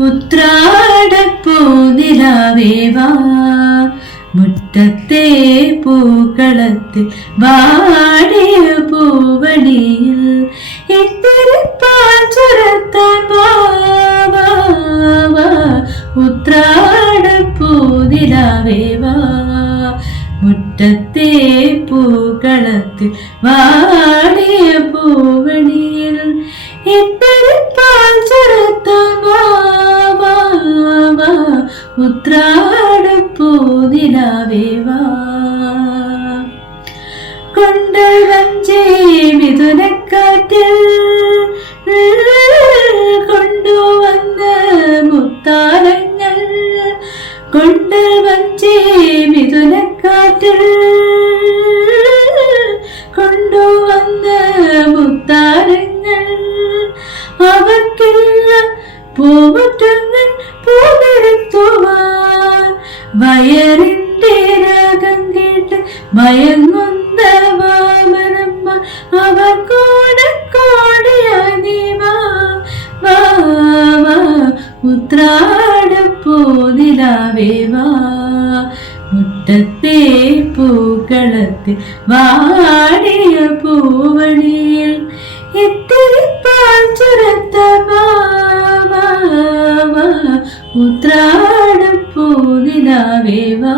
ഉത്രാടപ്പൂനിലാവേ വാ മുറ്റത്തെ പൂക്കളത്തിൽ വാടിയ പൂവണിയിൽ ഇത്തിരി പാൽ ചുരത്താൻ വാ ഉത്രാടപ്പൂനിലാവേ വാ മുറ്റത്തെ പൂക്കളത്തിൽ വാടിയ പൂവണിയിൽ ഇത്തിരി പാൽ ചുരത്താൻ വാ ഉത്രാടപ്പൂനിലാവേ വാ കൊണ്ടൽ വഞ്ചി മിഥുനക്കാറ്റിൽ കൊണ്ടുവന്ന മുത്താരങ്ങൾ കൊണ്ടൽ വഞ്ചി മിഥുനക്കാറ്റിൽ കൊണ്ടുവന്ന മുത്താരങ്ങൾ അവക്കെല്ലാം പൂമുറ്റങ്ങൾ പൂനിരത്തുവാൻ വയറിന്റെ രാഗം കേട്ട് മയങ്ങുന്ന വാമനമ്മ അവർ കോടക്കോടിയായി വാ ഉത്രാടപ്പൂനിലാവേ വാ മുറ്റത്തെ പൂക്കളത്തിൽ വാടിയ പൂവണിയിൽ ഇത്തിരി പാൽ ചുരത്താൻ വാ ഉത്രാടപ്പൂനിലാവേ വാ.